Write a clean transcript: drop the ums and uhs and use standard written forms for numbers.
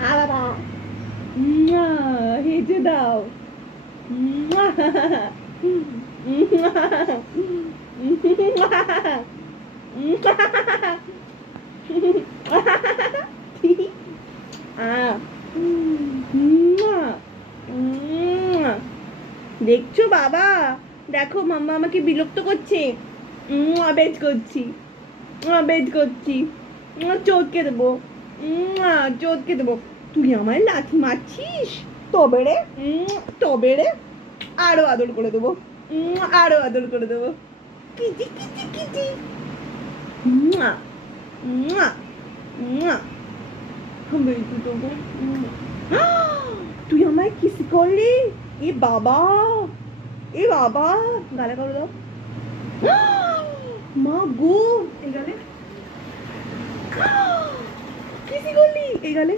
বাবা হেঁটে দাও। দেখছো বাবা, দেখো মাম্মা আমাকে বিরক্ত করছে। বেজ করছি, বেজ করছি, চোটকে দেবো, চোটকে দেবো। তুই আমায় লাথি মারছিস? তবে রে, তবে রে, আরো আদর করে দেবো, আরো আদর করে দেবো। কিচি কিচি কিচি। তুই আমায় কিস করলি? এ বাবা, এ বাবা, গালে করে দাও। মা গো, এই গালে কিসি করলি? এই গালে